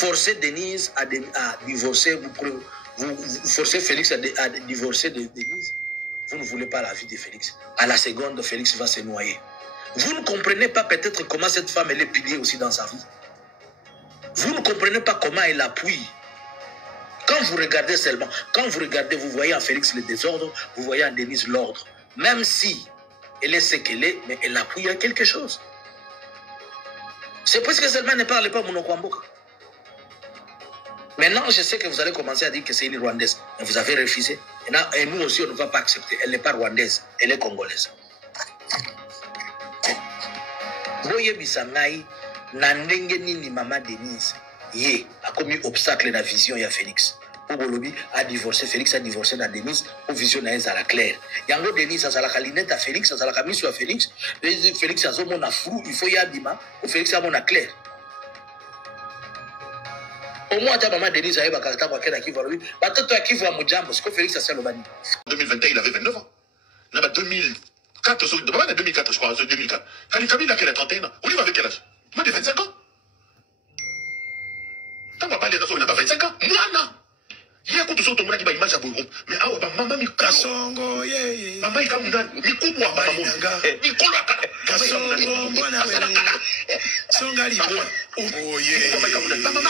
forcez Denise à divorcer, vous forcez Félix à divorcer de Denise. Vous ne voulez pas la vie de Félix. À la seconde, Félix va se noyer. Vous ne comprenez pas peut-être comment cette femme elle est pilier aussi dans sa vie. Vous ne comprenez pas comment elle appuie. Quand vous regardez seulement, quand vous regardez, vous voyez en Félix le désordre, vous voyez en Denise l'ordre. Même si elle est ce qu'elle est, mais elle appuie à quelque chose. C'est parce que seulement ne parle pas Monokwamboka. Maintenant, je sais que vous allez commencer à dire que c'est une Rwandaise. Mais vous avez refusé. Et nous aussi, on ne va pas accepter. Elle n'est pas rwandaise, elle est congolaise. Boye Bisangai, Nandenge Nini Mama Denise, Yé, a commis obstacle dans la vision de Félix. Obolobi a divorcé, Félix a divorcé dans Denise, au vision à la claire. Yango Denise a la calinette à Félix, a la camise à Félix, Félix a mon afrou, il faut y abima, ou Félix a mon clair. Au moins, ta maman Denise a eu bakata kwa kena kivu alobi, batoto ya kivu ya mujambo, parce que Félix a fait le bani. En 2021, il avait 29 ans. Là, 2004, 2004, je crois, 2004. Quand Kabila a quel 31 ans, Olive avait quel âge? Moi, j'ai 25 ans. Tant qu'on va parler de ça, il n'a pas 25 ans. Moi, non. Il y a un coup de son tombe qui va image à Boulgon. Mais ah, maman, mi kasongo, yeah. Maman, il a un mi koubou à maman. Mi kolaka. Kasongo, bona we. Songali, oh, yeah. Maman,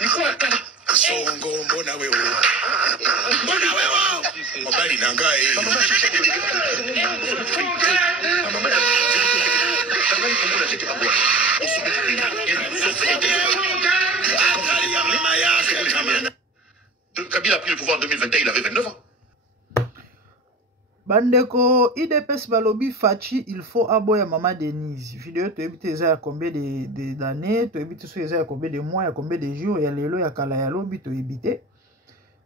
mi kolaka. Kasongo, bona we. Bona we, mobali nanga, Kabila a pris le pouvoir en 2021, il avait 29 ans. Bandeko, IDPS Balobi Fachi, il faut aboyer Maman Denise. Vidéo, tu habites à combien d'années, tu habites à combien de mois, à combien de jours, il y a les lois, il y a Kala Lobi, tu habites.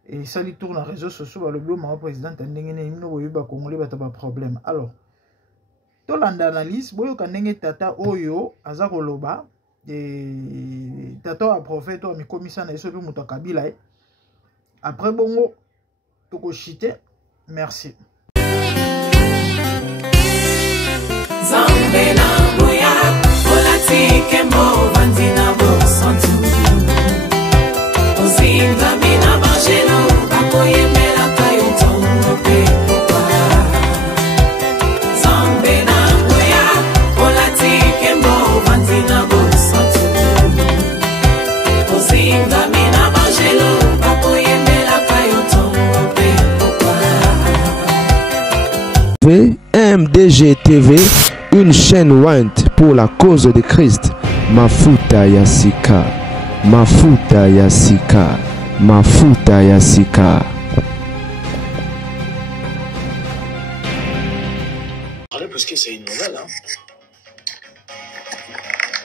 Et ça lui tourne dans les réseaux sociaux, Balobi, Maman Président, tu as un problème. Alors, tout l'analyse, boyo kanenge tata oyo, azakoloba, et tata a prophète, mi commissaire na isobi muto Kabila. Après bongo, toko chite, merci. Zambe na boya, olatike mo vandina bo santu. Ozinga mina bajelo, bakoye mela kayo tombe popa. Zambe na boya, olatike mo vandina bo santu. Ozinga mina bajelo, bakoye mela kayo tombe popa. MDG TV, une chaîne Want pour la cause de Christ. Mafuta Yasika, Mafuta Yasika, Mafuta Yasika. Parce que c'est une nouvelle. Hein?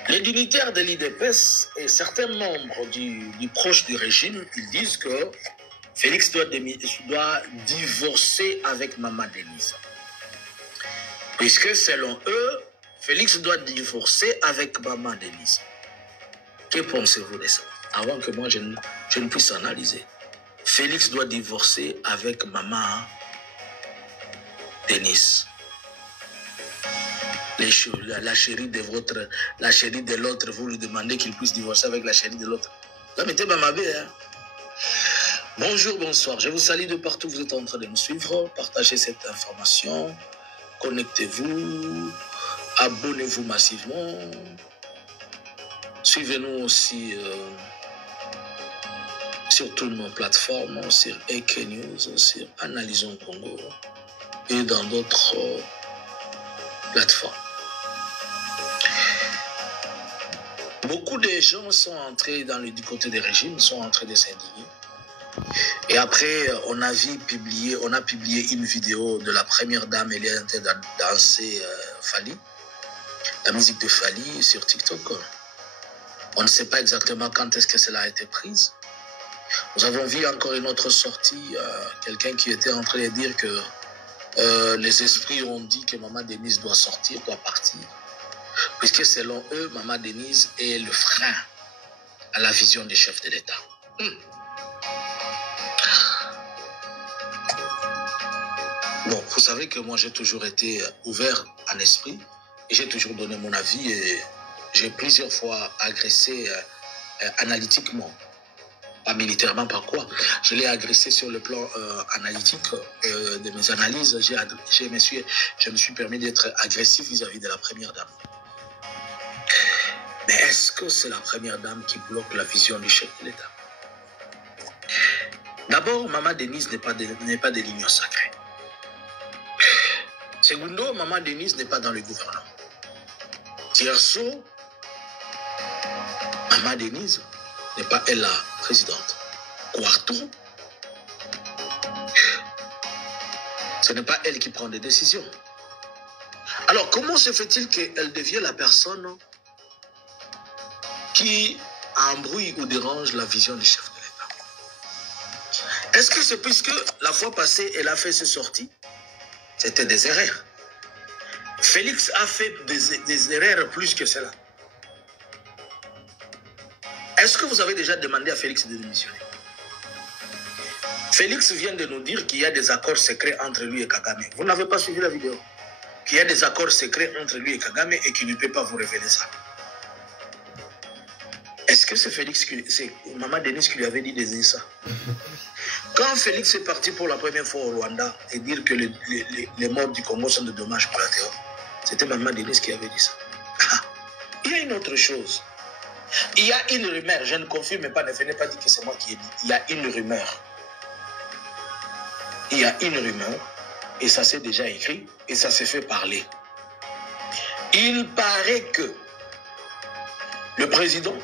Les dignitaires de l'IDPS et certains membres du proche du régime, ils disent que Félix doit divorcer avec Maman Denise. Puisque selon eux, Félix doit divorcer avec Maman Denise. Que pensez-vous de ça? Avant que moi je ne puisse analyser. Félix doit divorcer avec Maman Denise. La chérie de l'autre, vous lui demandez qu'il puisse divorcer avec la chérie de l'autre. Là, mettez ma belle, hein. Bonjour, bonsoir. Je vous salue de partout. Vous êtes en train de nous suivre. Partagez cette information. Connectez-vous, abonnez-vous massivement, suivez-nous aussi sur toutes nos plateformes, sur EK News, sur Analysons Congo et dans d'autres plateformes. Beaucoup de gens sont entrés du côté des régimes, sont entrés de s'indigner. Et après, on a publié une vidéo de la première dame, elle est en train de danser Fali, la musique de Fali sur TikTok. On ne sait pas exactement quand est-ce que cela a été prise. Nous avons vu encore une autre sortie, quelqu'un qui était en train de dire que les esprits ont dit que Maman Denise doit sortir, doit partir. Puisque selon eux, Maman Denise est le frein à la vision des chefs de l'État. Bon, vous savez que moi j'ai toujours été ouvert en esprit et j'ai toujours donné mon avis et j'ai plusieurs fois agressé analytiquement. Pas militairement, par quoi. Je l'ai agressé sur le plan analytique de mes analyses. Je me suis permis d'être agressif vis-à-vis de la première dame. Mais est-ce que c'est la première dame qui bloque la vision du chef de l'État? D'abord, Maman Denise n'est pas de l'union sacrée. Segundo, Maman Denise n'est pas dans le gouvernement. Tierso, Maman Denise n'est pas elle la présidente. Quarto, ce n'est pas elle qui prend des décisions. Alors, comment se fait-il qu'elle devienne la personne qui embrouille ou dérange la vision du chef de l'État? Est-ce que c'est puisque la fois passée, elle a fait ses sorties? C'était des erreurs. Félix a fait des erreurs plus que cela. Est-ce que vous avez déjà demandé à Félix de démissionner? Félix vient de nous dire qu'il y a des accords secrets entre lui et Kagame. Vous n'avez pas suivi la vidéo? Qu'il y a des accords secrets entre lui et Kagame et qu'il ne peut pas vous révéler ça. Est-ce que c'est Maman Denise qui lui avait dit de dire ça? Quand Félix est parti pour la première fois au Rwanda et dire que les morts du Congo sont de dommages collatéraux, c'était Maman Denise qui avait dit ça. Ah, il y a une autre chose. Il y a une rumeur, je ne confirme pas, ne venez pas dire que c'est moi qui ai dit. Il y a une rumeur. Il y a une rumeur, et ça s'est déjà écrit, et ça s'est fait parler. Il paraît que le président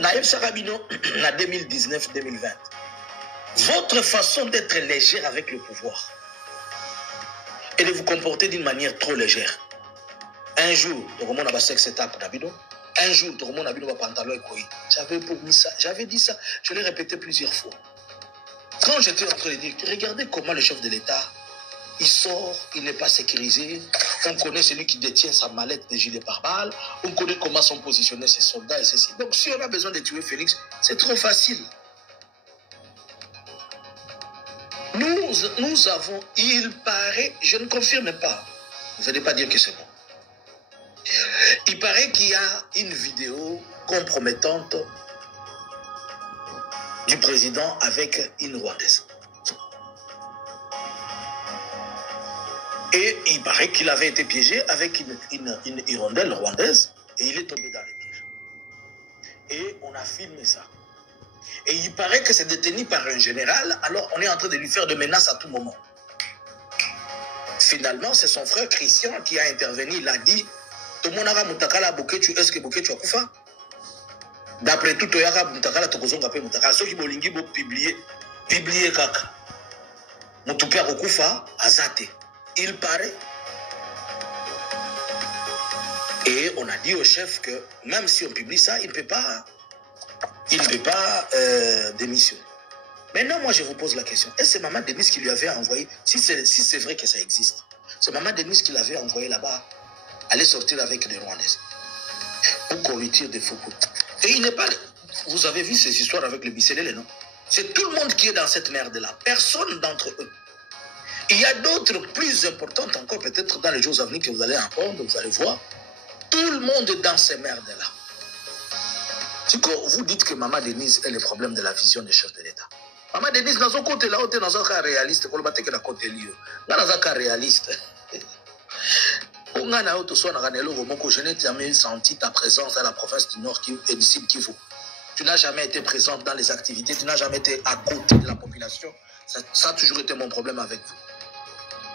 Naïm Sarabino, en 2019-2020, votre façon d'être légère avec le pouvoir et de vous comporter d'une manière trop légère. Un jour, un jour, j'avais dit ça, je l'ai répété plusieurs fois. Quand j'étais en train de dire, regardez comment le chef de l'État, il sort, il n'est pas sécurisé, on connaît celui qui détient sa mallette de gilet pare-balles, on connaît comment sont positionnés ses soldats et ceci. Donc si on a besoin de tuer Félix, c'est trop facile. Nous avons, il paraît, je ne confirme pas, vous n'allez pas dire que c'est bon. Il paraît qu'il y a une vidéo compromettante du président avec une Rwandaise. Et il paraît qu'il avait été piégé avec une hirondelle rwandaise et il est tombé dans les pièges. Et on a filmé ça. Et il paraît que c'est détenu par un général, alors on est en train de lui faire des menaces à tout moment. Finalement, c'est son frère Christian qui a intervenu, il a dit Tomonara Mutakala Boketu, est-ce que Boketu a Koufa? D'après tout, Toyara Mutakala Tokozonga Pe Mutakala, ceux qui bolingi bo publier Kaka. Mutupia Okufa, Azate. Il paraît. Et on a dit au chef que même si on publie ça, il ne peut pas démissionner. Maintenant, moi, je vous pose la question. Est-ce que c'est Maman Denise qui lui avait envoyé, si c'est vrai que ça existe, c'est Maman Denise qui l'avait envoyé là-bas, aller sortir avec des Rwandaises pour qu'on lui tire des faux coups. Et il n'est pas... Vous avez vu ces histoires avec le Bicelele, non? C'est tout le monde qui est dans cette merde-là. Personne d'entre eux. Il y a d'autres plus importantes encore, peut-être dans les jours à venir que vous allez entendre, vous allez voir. Tout le monde est dans ces merdes-là. C'est que vous dites que Maman Denise est le problème de la vision des chefs de l'État. Maman Denise, dans son côté là, dans un cas réaliste, pour le battre que la côté lieu. Dans un cas réaliste. Je n'ai jamais senti ta présence dans la province du Nord et du Sud Kivu. Tu n'as jamais été présente dans les activités, tu n'as jamais été à côté de la population. Ça a toujours été mon problème avec vous.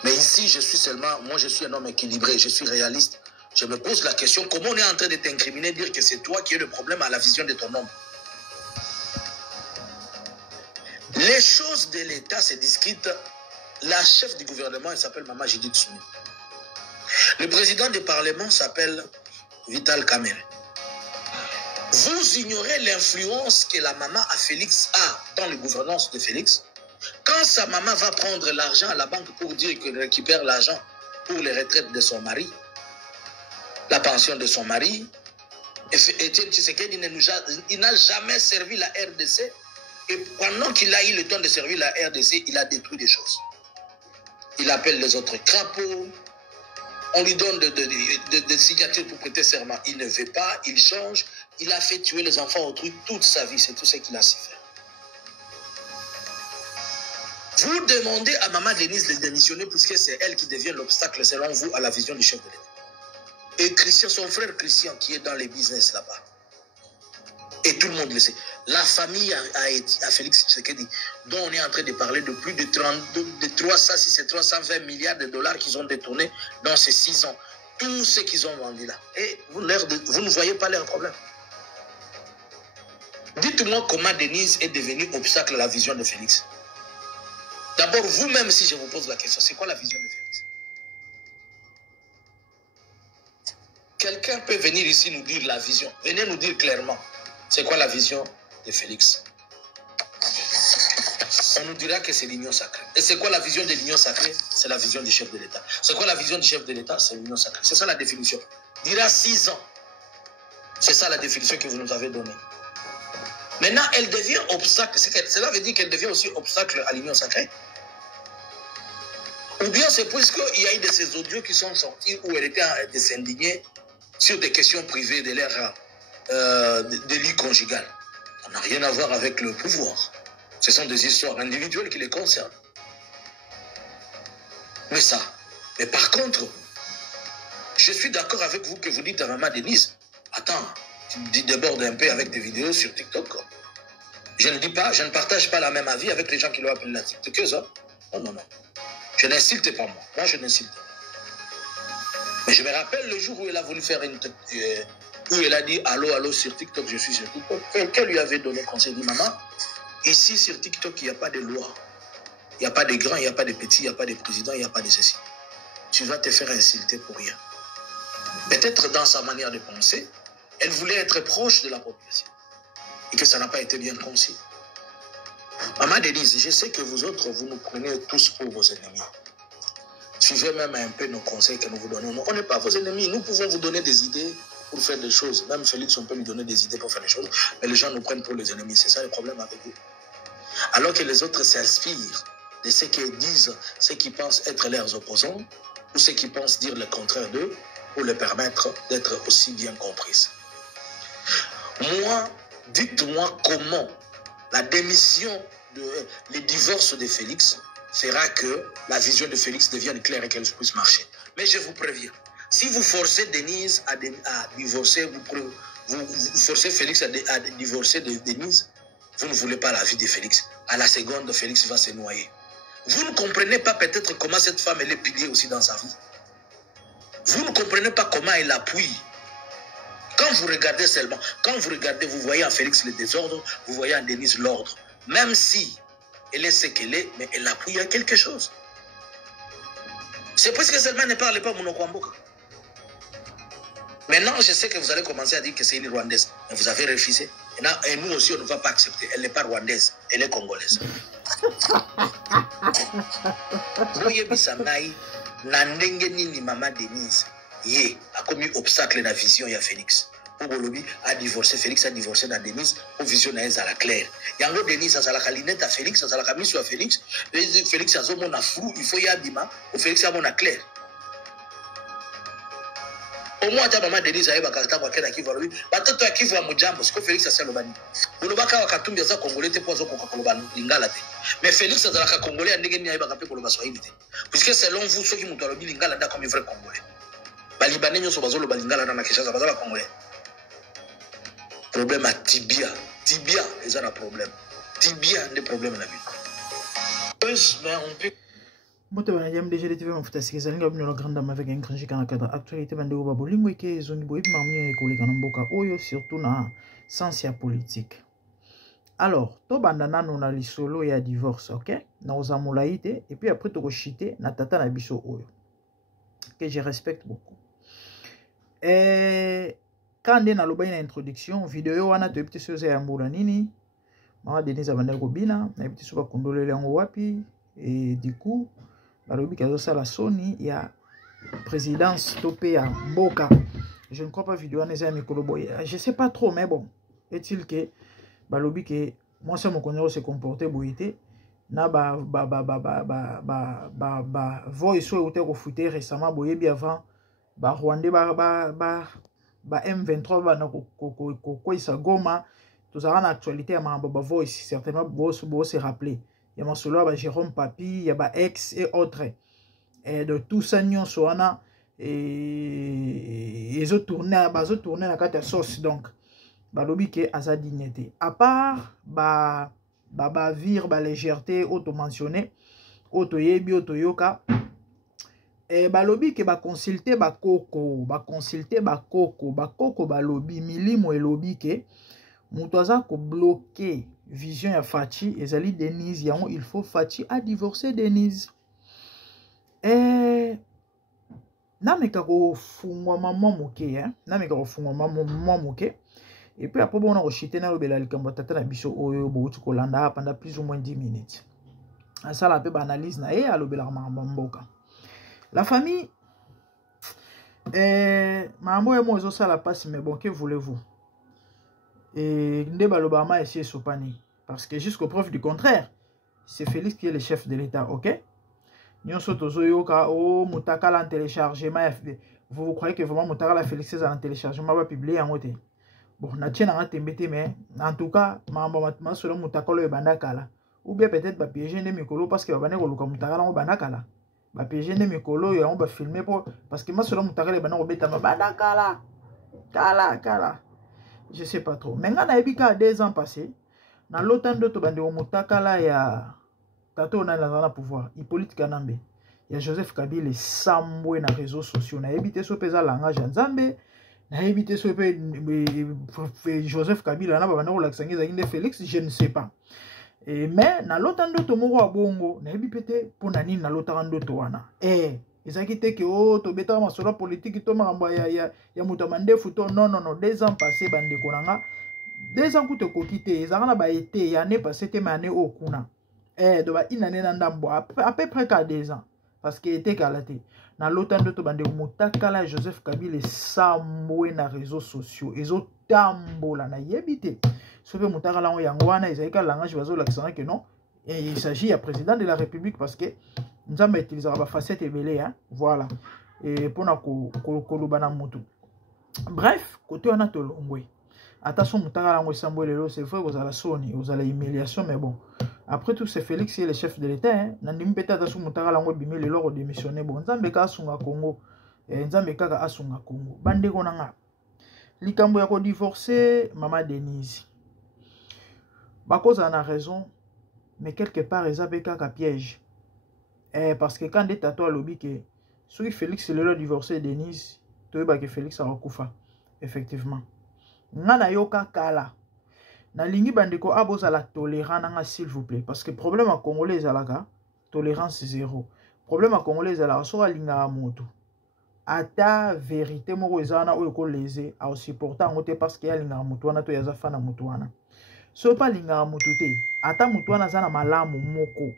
Mais ici, je suis un homme équilibré, je suis réaliste. Je me pose la question, comment on est en train de t'incriminer, dire que c'est toi qui es le problème à la vision de ton homme? Les choses de l'État se discutent. La chef du gouvernement, elle s'appelle Maman Judith Suminwa. Le président du Parlement s'appelle Vital Kamerhe. Vous ignorez l'influence que la maman à Félix a dans la gouvernance de Félix. Quand sa maman va prendre l'argent à la banque pour dire qu'elle récupère l'argent pour les retraites de son mari, la pension de son mari, Etienne Tshisekedi il n'a jamais servi la RDC. Et pendant qu'il a eu le temps de servir la RDC, il a détruit des choses. Il appelle les autres crapauds. On lui donne des signatures pour prêter serment. Il ne veut pas, il change. il a fait tuer les enfants autrui toute sa vie. C'est tout ce qu'il a su faire. Vous demandez à Maman Denise de démissionner puisque c'est elle qui devient l'obstacle selon vous à la vision du chef de l'État. Et Christian, son frère Christian qui est dans les business là-bas. Et tout le monde le sait. La famille à Félix Tshisekedi, dont on est en train de parler de plus de 320 milliards de dollars qu'ils ont détournés dans ces 6 ans. Tout ce qu'ils ont vendu là. Et vous ne voyez pas leur problème. Dites-moi comment Denise est devenue obstacle à la vision de Félix. D'abord, vous-même, si je vous pose la question, c'est quoi la vision de Félix? Quelqu'un peut venir ici nous dire la vision. Venez nous dire clairement, c'est quoi la vision de Félix? On nous dira que c'est l'union sacrée. Et c'est quoi la vision de l'union sacrée? C'est la vision du chef de l'État. C'est quoi la vision du chef de l'État? C'est l'union sacrée. C'est ça la définition. Dira 6 ans. C'est ça la définition que vous nous avez donnée. Maintenant, elle devient obstacle. Cela veut dire qu'elle devient aussi obstacle à l'union sacrée. Ou bien c'est puisqu'il y a eu de ces audios qui sont sortis où elle était de s'indigner sur des questions privées de leur délit conjugal. Ça n'a rien à voir avec le pouvoir. Ce sont des histoires individuelles qui les concernent. Mais par contre, je suis d'accord avec vous que vous dites à Maman Denise, attends, tu débordes un peu avec tes vidéos sur TikTok. Je ne partage pas la même avis avec les gens qui l'ont appelé la TikTokeuse. Hein? Non. Je n'insulte pas moi. Moi, je n'insulte pas. Mais je me rappelle le jour où elle a voulu faire où elle a dit allô sur TikTok, je suis sur TikTok. Quelqu'un lui avait donné conseil, dit maman, ici sur TikTok, il n'y a pas de loi. Il n'y a pas de grands, il n'y a pas de petits, il n'y a pas de présidents, il n'y a pas de ceci. Tu vas te faire insulter pour rien. Peut-être dans sa manière de penser, elle voulait être proche de la population. Et que ça n'a pas été bien conçu. Maman Denise, je sais que vous autres, vous nous prenez tous pour vos ennemis. Suivez même un peu nos conseils que nous vous donnons. On n'est pas vos ennemis. Nous pouvons vous donner des idées pour faire des choses. Même Félix, on peut lui donner des idées pour faire des choses. Mais les gens nous prennent pour les ennemis. C'est ça le problème avec vous. Alors que les autres s'inspirent de ce qu'ils disent, ceux qui pensent être leurs opposants, ou ceux qui pensent dire le contraire d'eux, pour leur permettre d'être aussi bien comprises. Moi, dites-moi comment la démission, le divorce de Félix fera que la vision de Félix devienne claire et qu'elle puisse marcher. Mais je vous préviens, si vous forcez Denise à divorcer, vous forcez Félix à divorcer de Denise, vous ne voulez pas la vie de Félix. À la seconde, Félix va se noyer. Vous ne comprenez pas peut-être comment cette femme elle est pilier aussi dans sa vie. Vous ne comprenez pas comment elle appuie. Quand vous regardez seulement, vous voyez en Félix le désordre, vous voyez en Denise l'ordre. Même si elle est ce qu'elle est, mais elle appuie à quelque chose. C'est parce que seulement ne parle pas Monokwamboka. Maintenant, je sais que vous allez commencer à dire que c'est une Rwandaise. Mais vous avez refusé. Et nous aussi, on ne va pas accepter. Elle n'est pas rwandaise, elle est congolaise. Voyez Bissamai, Nandenge Nini Maman Denise, Yé, a commis obstacle dans la vision de Félix. Pour Bolobi, a divorcé, Félix a divorcé dans Denise, pour visionner à la claire. Yango Denise, ça la calinette à Félix, ça la camise sur Félix. Félix a mon flou, il faut y abima, ou Félix a mon clair. Au moins, ta maman Denise a eu bakata bakena qui va lui. Batato a qui va mujambo, ce que Félix a salo bani. Ulobaka wakatumbi za Congolais te pozo koka kolobani lingala te. Mais Félix a la Congolais ndenge ni ayeba kape koloba swahili te. Puisque selon vous ceux qui mutu alobi lingala da comme vrai Congolais. Ba libanais nyoso bazolo ba lingala na Kinshasa bazala Congolais. Problème à tibia ils ont un problème. Tibia des problèmes na vie. Mais on peut Moto bana jam déjà TV mafuta sikeza linga bino grande dame avec un grand jikana cadre actualité bande ko babolingo ke zoni boyi mamni ko leka mboka oyo surtout na sens ya politique. Alors to banda nano na lisolo ya divorce, OK? Na ozamula ite et puis après to ko chiter na tata na biso oyo que je respecte beaucoup. Quand on a loba na introduction vidéo wana to petit chose ya mbula nini Maman Denise abanda ko bina na petit so ba kondolele yango wapi et du coup balobi kazo sala soni ya présidence topé ya mboka. Je ne crois pas vidéo wana za mikolo boy. Je sais pas trop mais bon, est-il que balobi que moi ça mon connaît se comporter boité na voice so ote ko fuiter récemment boyebi avant ba Rwandais ba ba M23 ba na ko isa Goma tous en actualité à Mamba Voice certainement vous se rappeler il y a mon solo ba Jérôme Papi il y a ba ex et autres et de tout ça nyon soana et ils ont tourné la carte sauce donc ba lobi ke azadignité à part ba vire ba légèreté auto mentionné auto yebi auto yoka et ba lobi ke ba consulter ba koko ba lobi milimo et lobi ke mutoza ko bloquer vision ya Fachi ezali Denise yango il faut Fachi a divorcer Denise nameka ko fungwa maman moke nameka ko fungwa maman moke et puis après on a rejeté na lobela likambo tata na biso oyo bouti ko landa pendant plus ou moins 10 minutes ça la pe ba analyse na a lobela mboka la famille mambo e mozo ça la passe mais bon que voulez-vous et ndeba lobama essayer sopani parce que jusqu'au preuve du contraire c'est Félix qui est le chef de l'État, OK? Nyonso tozoyoka o mutakala en téléchargement vous croyez que vraiment mutakala Félix en téléchargement va publier en côté bon na tiena nga tembete mais en tout cas mambo matma solo mutakalo e bandakala ou bien peut-être ba piéger ne mikolo parce que ba bane ko luka mutakala ngo bandakala ba piéger ne mikolo yo on va filmer pour parce que ma solo mutakala e bana ko beta bandakala kala je sais pas trop mais nga na ebika 2 ans passés na lotan de to bande o mutakala ya tato na la pouvoir Hippolyte Kanambe ya Joseph Kabila sambwe na réseaux sociaux na ebité so pesa langage nzambe na ebité so pe Joseph Kabila na ba na ko laksangiza inde Félix je ne sais pas et mais na lotando to moko abongo na ebipete pona nini na lotando to wana ezaki te ke to beta masolo politique to mamba ya mutamande futo non 2 ans passés bande konanga 2 ans kuto kokite ezana ba été ya ne passé te mané okuna de ba inane na ndambo à peu près 2 ans parce que était kalaté na lotando to bande mutakala Joseph Kabila sambwe na réseaux sociaux ezo tambola na yebite sope mutakala ngo yangwana ezalika langage bazo l'accent que non et il s'agit à président de la République parce que nous avons utilisé la facette ebele voilà et pour na kolobana mutu bref côté on a to longwe attention mutakala ngo sambwe lelo c'est vrai vous allez soni vous allez humiliation mais bon après tout c'est Félix qui est le chef de l'État nandimi peta attention mutakala ngo bimé lelo ko démissionner bon nzambe ka asunga Congo nzambe kaka asunga Congo bande ko nanga likambo ya ko divorcer Maman Denise cause en a raison mais quelque part ils avaient kaka piège parce que quand des tatouages lobby que celui Félix le divorcé Denise tu vois que Félix a recouvert effectivement ngana yoka kala na lingi bandeko aboza la tolérance s'il vous plaît parce que problème à congolais alaka tolérance 0 problème à congolais alaka so alinga moto ata vérité moko ezana oyo ko lese a supporter ngote parce que alinga moto wana to yaza fana moto wana so pas linga moto te ata moto wana zana malamu moko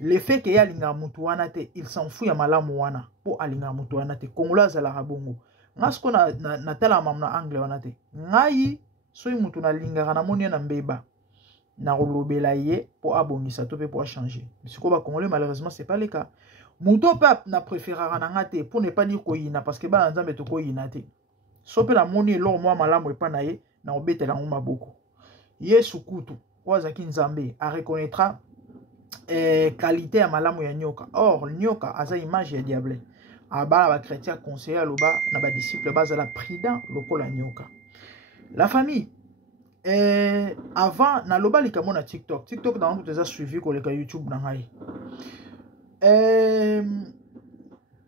le fait que yalinga moto wana te il s'en fout ya malamu wana po alinga moto wana te congolais alaka bongo ngasko na tala mamna anglais wana te ngai soy mutu na lingaka na moni na mbeba na kolobela ye po abongisa to pe po changer siko ba congolais malheureusement c'est pas le cas mutu pa na préférera na ngate pour ne pas dire ko yina parce que ba nzambe to ko yina te so pe na moni lo mo malamu e pa na ye na obetela ngoma boko yesu kutu wazaki nzambe a reconnaîtra qualité ya malamu ya nyoka or nyoka aza image ya diable abala ba chrétien conseiller loba na ba disciple baza la prudent lokola nyoka. La famille, avant, na loba likamo na TikTok. TikTok dans vous déjà suivi ko leka YouTube na ngai.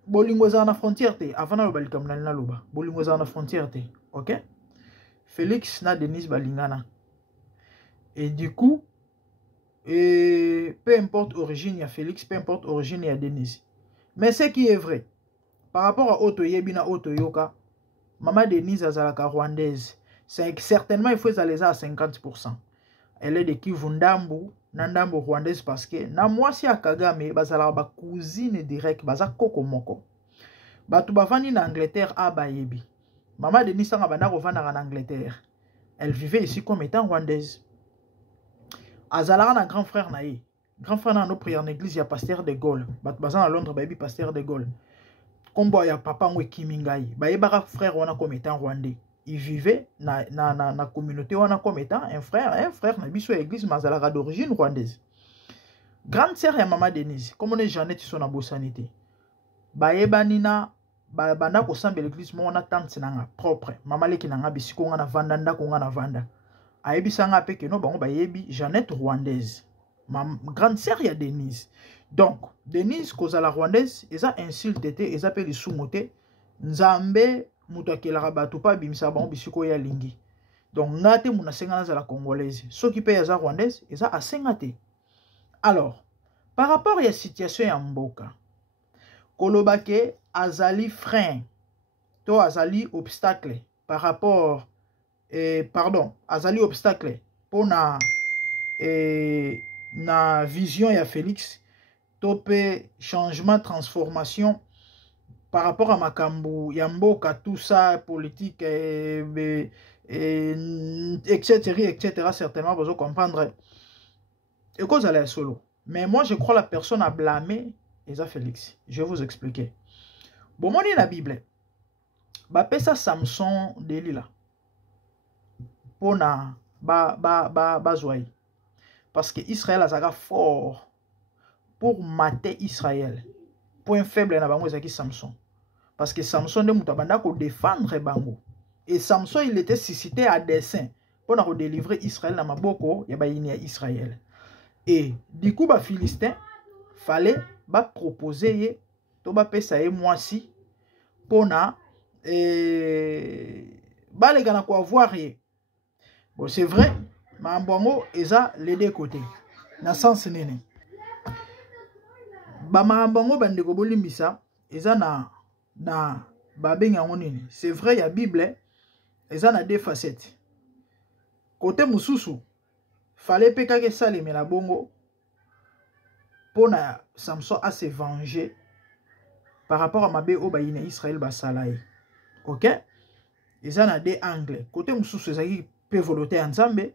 Bolingo za na frontière te. Avant na loba likamo na loba. Bolingo za na frontière te. OK? Félix na Denise balingana. Et du coup, peu importe origine ya Félix, peu importe origine ya Denise. Mais ce qui est vrai, par rapport à Oto Yebina Oto Yoka, Maman Denise azalaka rwandaise. Certainement, il faut aller à 50%. Elle est de Kivundambu, Nandambu rwandaise parce que na mwasi ya Kagame, bazala ba cousine direct, baza koko moko. Batu bavani na Angleterre abayebi. Maman Denise nga bana rovana en Angleterre. Elle vivait ici comme étant rwandaise. Azala na grand frère naïe. Grand frère na no prière en église, il y a pasteur de Gaulle. Batu bazana à Londres, baby pasteur de Gaulle. Combo ya papa ngwe Kimingai. Bayebaka frère wana comme étant rwandais. Il vivait na communauté wana comme étant un frère na biso église mazalaka d'origine rwandaise. Grande sœur ya maman Denise, comme on est Jeannette son abosanité. Bayebani na banda ko samba l'église mo na tante nanga propre. Mama leki nanga bisiko nga na vanda ndako nga na vanda. Ayebisa nga pe ke no bango bayebi Jeannette rwandaise. Ma grande sœur ya Denise. Donc, Denise kozala rwandaise, eza insulte te, eza pe lisumote, nzambe mutakelaka bato pa bimisa bango bisiko ya lingi. Donc, ngate muna senga na zala congolaise. Soki pe eza rwandaise, eza asenga te. Alors, par rapport à la situation ya mboka, kolobake azali frein, to azali obstacle par rapport, azali obstacle pour na vision ya Félix, topé changement, transformation par rapport à makambu, yamboka, tout ça, politique, etc., etc., certainement, vous comprendre. Et cause elle est solo. Mais moi, je crois la personne a blâmé, et ça Félix. Je vais vous expliquer. Bon, moi, dans la Bible, bah, pesa Samson de Lila. Pour na, zoaï. Parce que Israël a fort pour mater Israël. Point faible na bango ezaki Samson. Parce que Samson de mutabanda ko défendre bango. Et Samson il était suscité à dessein pour na délivrer Israël na maboko ya bayini ya Israël. Et du coup ba Philistin fallait ba proposer to ba pesa ye mwasi pour na ba les gars ko avoir ye. Bon c'est vrai, ma mbongo eza les deux côtés. Na sens nene. Ba marambango bandeko bolimbisa eza na babenga ngonini. C'est vrai ya Bible eza na deux facettes. Côté mususu fallait peka ke saleme la bongo pona Samson a se venger par rapport à mabe o bayina Israël basalaï. OK? Eza na deux angles. Côté mususu ezaki pe volonté ya Nzambe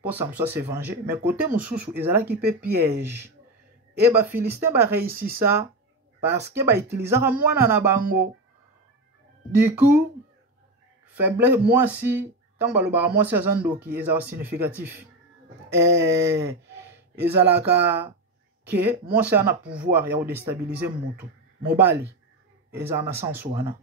pour Samson se venger, mais côté mususu ezala ki pe piège. Et ba Philistin ba réussi ça parce que ba utilisera mwana na bango. Du coup, faiblesse moi si tant balobara moi si azandoki ezala significatif. Ezalaka que moi c'est un pouvoir ya déstabiliser mutu. Mobali ezala na sens wana.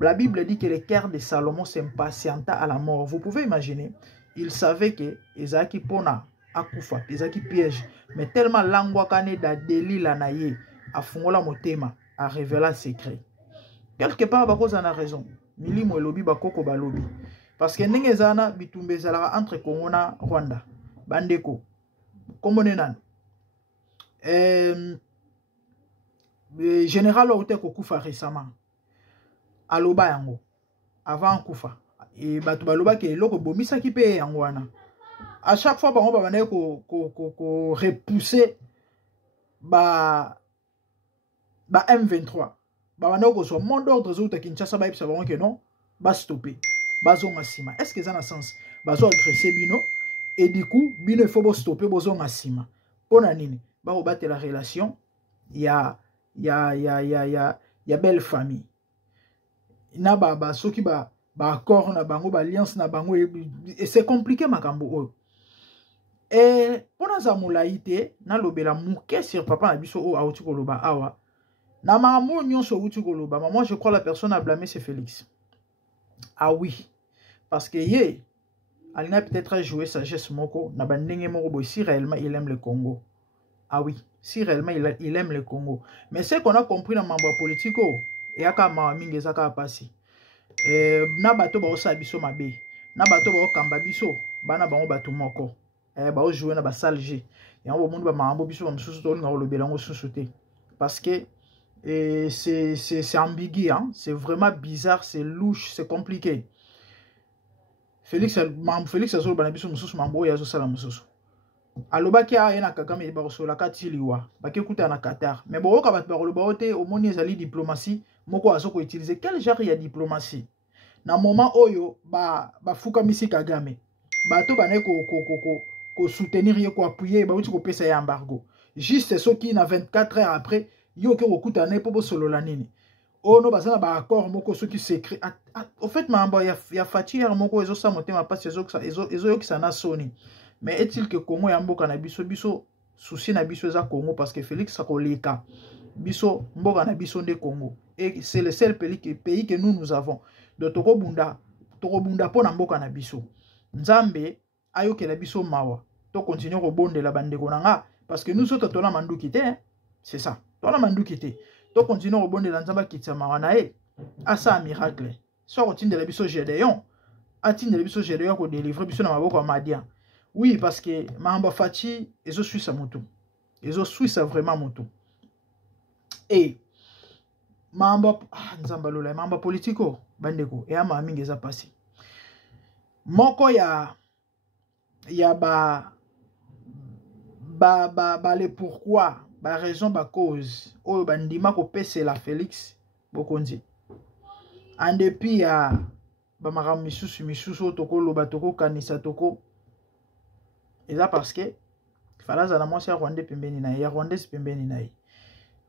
La Bible dit que le cœur de Salomon s'impatienta à la mort. Vous pouvez imaginer, il savait que ezaki pona akufa, ezaki piège, mais tellement langwa kane da Delila na ye a fungola motema a révéler secret. Quelque part bakoza na raison. Milimo elobi bakoko balobi. Parce que ndenge zana bitumbe zalaka entre Congo na Rwanda. Bandeko. Komone nan. Général Oute kokufa récemment. Aloba yango. Avant kufa. Et batu baloba ke loko bomisa ki pe yango wana. À chaque fois, on va repousser M23. On monde d'ordre autres Kinshasa ba que non, ba stopper. Est-ce que ça a un sens? Bazo agresser bino et du coup, bino il faut stopper bazo ngasima. Pour nini? Ba battre la relation, il y a belle famille. Na ba soki ba accord na bango ba alliance na bango et c'est compliqué makambo. Et pour nous amolaïté, na lobela mouké sur papa na biso o auti koloba awa. Na maman nyonso auti koloba, moi je crois la personne a blâmé c'est Félix. Ah oui, parce que Alina peut-être joué sagesse moko na bandenge moko boy si réellement il aime le Congo. Ah oui, si réellement il aime le Congo. Mais ce qu'on a compris dans membre politique et aka ma mingi zaka passi. Na bato ba osa biso mabe. Na bato ba okamba biso, bana bango bato moko. Ba jouer na ba salle G. Et on va monde ba mambo biso ba msusu to nga lobela ngo susuté. Parce que c'est ambigu hein, c'est vraiment bizarre, c'est louche, c'est compliqué. Félix azolo bana biso msusu mambo ya zo sala msusu. Alobaki a na Kagame ba sola katiliwa, ba kekuta na Qatar. Mais bo ka bat ba loba ote au moni ezali diplomatie, moko azoko utiliser quel genre ya diplomatie. Na moment oyo ba fuka misi Kagame. Bato bane ko soutenir ye ko appuyer ba uti ko pesa ya embargo. Juste ce qui na 24 heures après yo ke okuta na po solo la nini. oh no bazana ba accord moko soki secret au fait mambo ya fatière moko ezo sa motema passe ezo yokisa na soni mais est-il que Congo ya mboka na biso souci na biso eza Congo parce que Félix akoleka biso mboka na biso nde Congo et c'est le seul pays que nous avons donc tokobunda pona mboka na biso nzambe ayokela biso mawa to continuer kobondela bandeko nanga parce que nous autres tona manduki te c'est ça tona manduki te to continuer kobondela nzamba kitsa mawa na e asa miracle so kotindela biso Gédéon atindela biso Gédéon ko délivrer biso na maboko ya Madian. Oui, parce que Mahamba Fachi, ils ont suisse à moto. Ils ont suisse à vraiment moto. Et Mahamba politico, bandeko, et ama mingi za passé. Moko ya le pourquoi, ba raison, ba cause, o bandima ko pese la Félix, bokonzi. En dépit ya ba maram misusu toko loba toko kanisa toko. Et ça parce que fallait à la moitié rwandais pembeni na ya rwandais pembeni na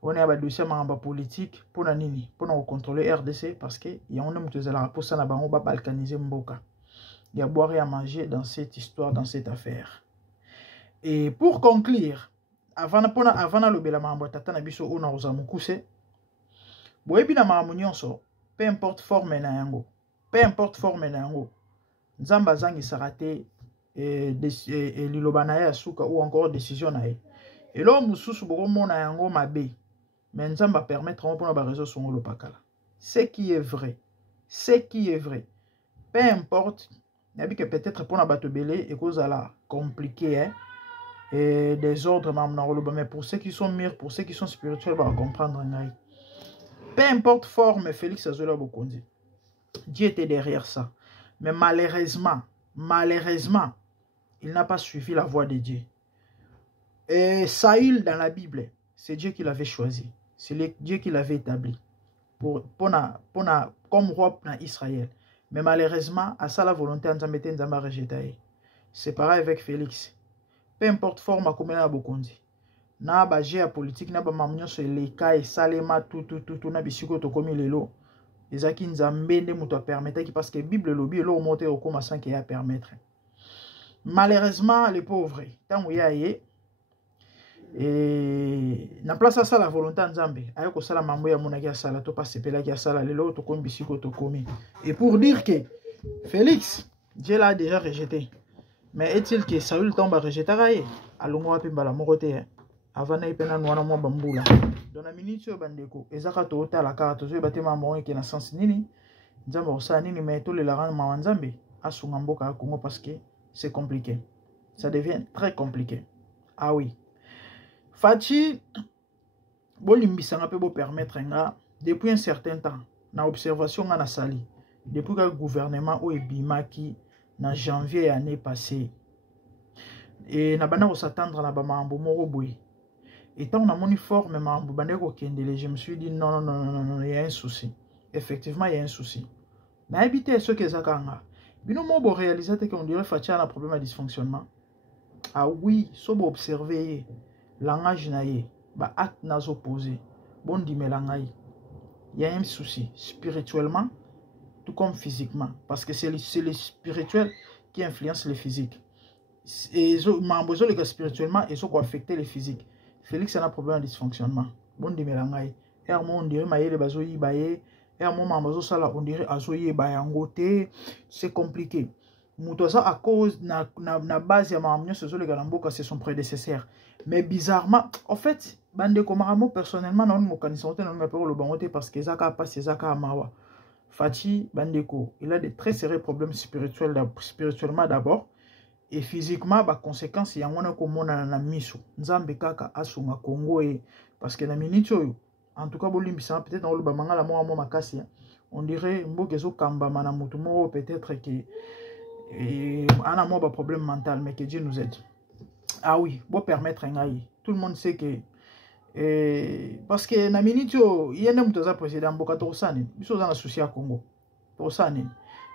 on est à dossier mamba politique pour na nini pour nous contrôler RDC parce que il y a on est la pour ça na bango ba balkaniser mboka il y a boire et à manger dans cette histoire dans cette affaire. Et pour conclure avant le bela mamba tata na biso ona ozamukuse boyebi na mamunionso peu importe forme na yango nzamba zangi sarate et l'ilobana ya suka ou encore décision na e et là mususu boko mona yango mabe mais nzamba permettre on pour ba réseau son lo pakala ce qui est vrai peu importe nabi que peut-être pour na bato belé et cause la compliqué hein et des ordres mais pour ceux qui sont mûrs pour ceux qui sont spirituels va comprendre ngai peu importe forme Félix Azola Bokondi Dieu était derrière ça mais malheureusement il n'a pas suivi la voie de Dieu. Et Saül dans la Bible, c'est Dieu qui l'avait choisi. C'est Dieu qui l'avait établi comme roi dans Israël. Mais malheureusement, à ça la volonté Nzamba rejeté. C'est pareil avec Félix. Peu importe forme à combien na bokondi. Na ba géopolitique na ba mamunyo sur les cas et salema tout na bisiko to komi lelo. Ezaki Nzambe nde muto permettre parce que Bible lobi lo monter au comme ça qui a permettre. Malheureusement, les pauvres, tant où y a et na place à ça la volonté Nzambe, ayo ko sala mambo ya monaki ya sala to pas sepela ki ya sala lelo to kombi siko to komi. Et pour dire que Félix, Dieu l'a déjà rejeté. Mais est-il que Saül tombe à rejeter raye alongo api mbala morote avant na ipena nwana mo bambula. Dans la minute yo bandeko, ezaka to ota la carte zo batema mo ke na sens nini? Nzambe osa nini mais to le la ran ma Nzambe asunga mboka Congo parce que c'est compliqué. Ça devient très compliqué. Ah oui. Fachi, bolimbisanga peut vous permettre depuis un certain temps, na observation na sali, depuis que le gouvernement o ebimaki na janvier année passée. Et na bana s'attendre na ba mambo moko boy. Et tant on a mon forme mambo bandeko kendele, je me suis dit non, il y a un souci. Effectivement, il y a un souci. Na habité ce que zakanga. Bino mo réaliser qu'on dirait Fachi a un problème de dysfonctionnement. Ah oui, so bo observer langage naie, ba acte nas opposé. Bon di melangai. Il y a un souci spirituellement tout comme physiquement parce que c'est le spirituel qui influence le physique. Et mambozo le spirituellement et so ko affecter le physique. Félix a un problème de dysfonctionnement. Bon di melangai. Et on dirait maye le bazo yi baye. Et à un moment, on dirait azoye bayangote, c'est compliqué. Mutosa à cause na base ya mamnyo sezo le galamboka c'est son prédécesseur. Mais bizarrement, en fait, bande komaramo personnellement na on mo kanisa on me peur le bangote parce que zaka pas zaka mawa. Fachi bandeko, il a de très sérieux problèmes spirituellement d'abord et physiquement ba conséquences ya ngona ko mona na miso. Nzambe kaka asunga Congo et parce que na minute yo en tout cas, peut-être dans le Bamanga, la moi makasi. On dirait Mbogezo Kamba Manamutumo, peut-être que on a un problème mental, mais que Dieu nous aide. Ah oui, bon permettre un aïe. Tout le monde sait que parce que na minito, il y a un homme président Boka Torosani, ils sont dans la souci à Congo. Torosani.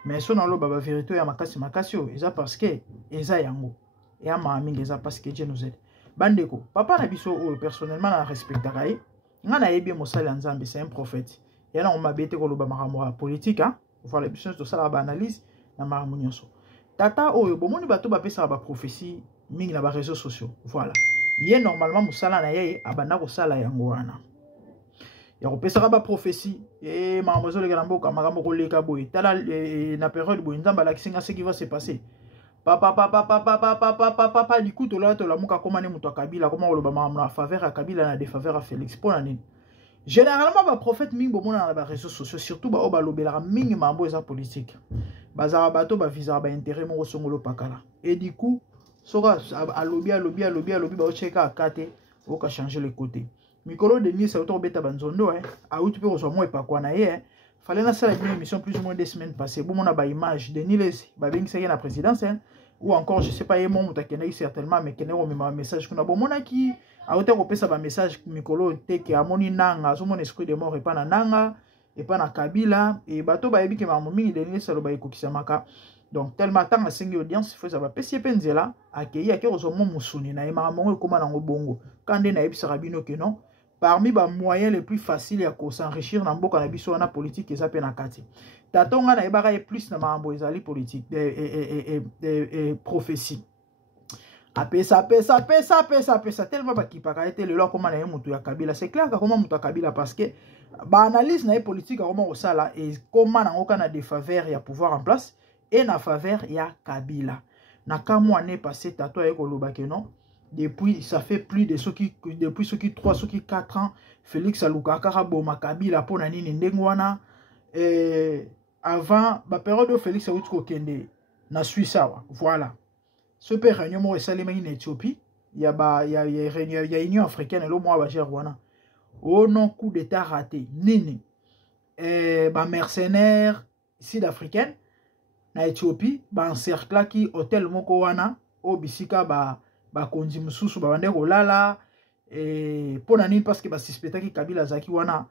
Mais si on a le baba vérité ya makasi makasio, ça parce que eza yango. Et à ma amie, ça parce que Dieu nous aide. Bandeko, papa na biso personnellement na respecte raï. Ngana yebi mosali Nzambe, c'est un prophète. ya na mabete ko loba makambo politique hein voilà biso to sala ba analyse na makambo nyonso tata oyo bomoni bato ba pesa ba prophétie mingi na ba réseaux sociaux voilà ye normalement musala na ye abanda ko sala yango wana ya ko pesa ba prophétie et makambo zo le kana mboka makambo ko leka boy tala na période boy nzamba la kisinga ce qui va se passer papa du coup to la muka komane muto Kabila comment on le ba makambo na faveur à Kabila na défaveur à Félix pour nani. Généralement, les prophètes mingi bomona na ba réseaux sociaux surtout ba obalobela mingi mambo eza politique. Bazara bato ba visa ba intérêt mo songolo pakala. Et du coup, soka alobi ba ocheka akate o ka changer le côté. Mikolo Denis ça auto beta banzondo hein. A outu pe reçoit moi pa kwa na ye. Fallait na sala une émission plus ou moins des semaines passées. Bomona ba image Denis les ba bengi ça na présidence hein. Ou encore je sais pas yemo mutakena certainement mais kenero me message kuna bomona ki a autant qu'on pesa ba message mikolo te ke amoni nanga so mon esprit de mort et pas na nanga et pas na Kabila et bato ba yebi ke mamu mingi Denis salo ba ekokisa maka donc tellement tant na singi audience faut ça va pesi penzela akei akero so mo musuni na ema mo ko mana ngobongo kande na yebisa rabino ke non parmi ba moyens les plus faciles ya ko s'enrichir na mboka na biso na politique eza pe na kati tatonga na ebaka plus na mambo ezali politique et prophétie apesa tellement ba kipaka été le loko mana mutu ya Kabila c'est clair comment mutu ya Kabila parce que ba analyse na politique comment au sala et comment na oka na défaveur ya pouvoir en place et na faveur ya Kabila na kamo année passé tato ya ko loba ke non depuis ça fait plus de depuis ceux qui 3 ceux qui 4 ans Félix Aluka karaboma Kabila pona nini ndengwana avant ba période Félix Aluka kende na Suisse voilà ce père réunion mo esalema en Éthiopie il y a Union africaine le mois ba gerwana au non coup d'état raté nini ba mercenaires sud-africaine na Éthiopie ba encercla ki hôtel moko wana o bisika ba konzi mususu ba bande kolala pona nini parce que ba suspecta ki Kabila zaki wana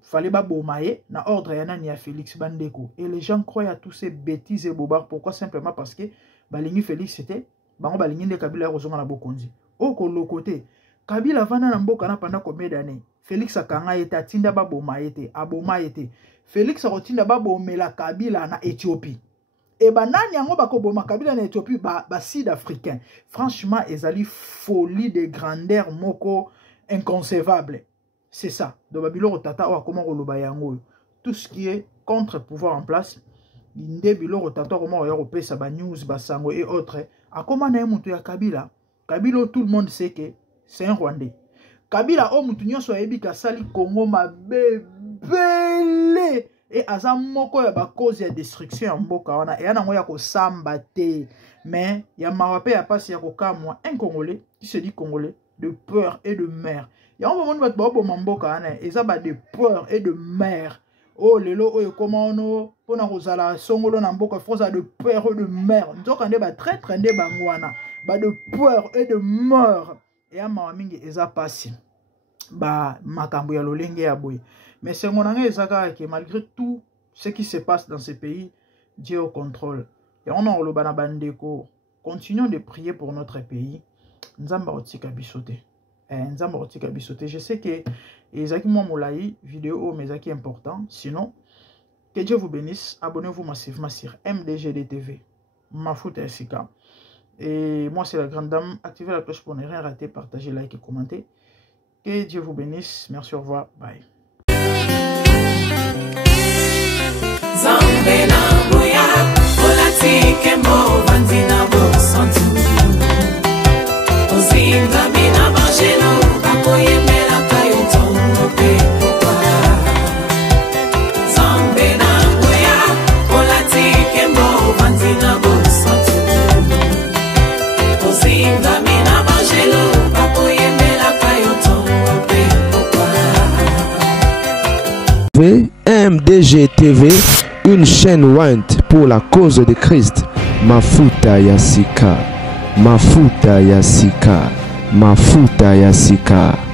fallait ba bomaye na ordre ya nani ya Félix Bandeko et les gens croient à tous ces bêtises et bobards pourquoi simplement parce que balingi Félix c'était bango balingi nde Kabila ya kozonga na bokonzi oko lo côté Kabila vana na mboka na pendant combien d'années Félix akanga ete atinda ba boma ete aboma ete Félix akotinda ba bomela Kabila na Éthiopie et banani yango bakoboma Kabila na Éthiopie ba sud-africain franchement ezali folie de grandeur moko inconcevable c'est ça donc babilo tata wa comment koloba yango tout ce qui est contre pouvoir en place inde bilo tata comment ya kopesa ba news ba sango et autres a comment na mutu ya Kabila tout le monde sait que c'est un Rwandais Kabila o mutu nyonso yebi ka sali Congo mabele et aza moko ya ba cause ya destruction ya mboka wana et nango ya ko samba te mais ya mawape ya pasi ya ko kamwa un Congolais qui se dit Congolais de peur et de mer ya on va mona ba bo mboka wana eza ba de peur et de mer oh lelo oyo comment no pona kozala songolo na mboka forza de peur et de mer nzoka nde ba très nde bangwana ba de peur et de mort et ama mingi eza pasi ba makambo ya lolenge ya boye mais c'est mon angé ezaka que malgré tout ce qui se passe dans ce pays Dieu au contrôle et on a le bana bandeko continuons de prier pour notre pays nzamba otika bisote nzamba otika bisote je sais que ezaki moi molai vidéo mais ezaki important sinon que Dieu vous bénisse abonnez-vous massivement sur MDGD TV Mafuta Yasika et moi c'est la grande dame activez la cloche pour ne rien rater partagez like et commentez que Dieu vous bénisse merci au revoir bye Zambena boya olatike mo vanzina bo santu Ozinga mina bajelo bakoye mela kayo tongo pe Zambena boya olatike mo vanzina bo santu Ozinga mina bajelo bakoye mela kayo tongo pe MDG TV, une chaîne Went pour la cause de Christ. Mafuta Yasika, Mafuta Yasika, Mafuta Yasika.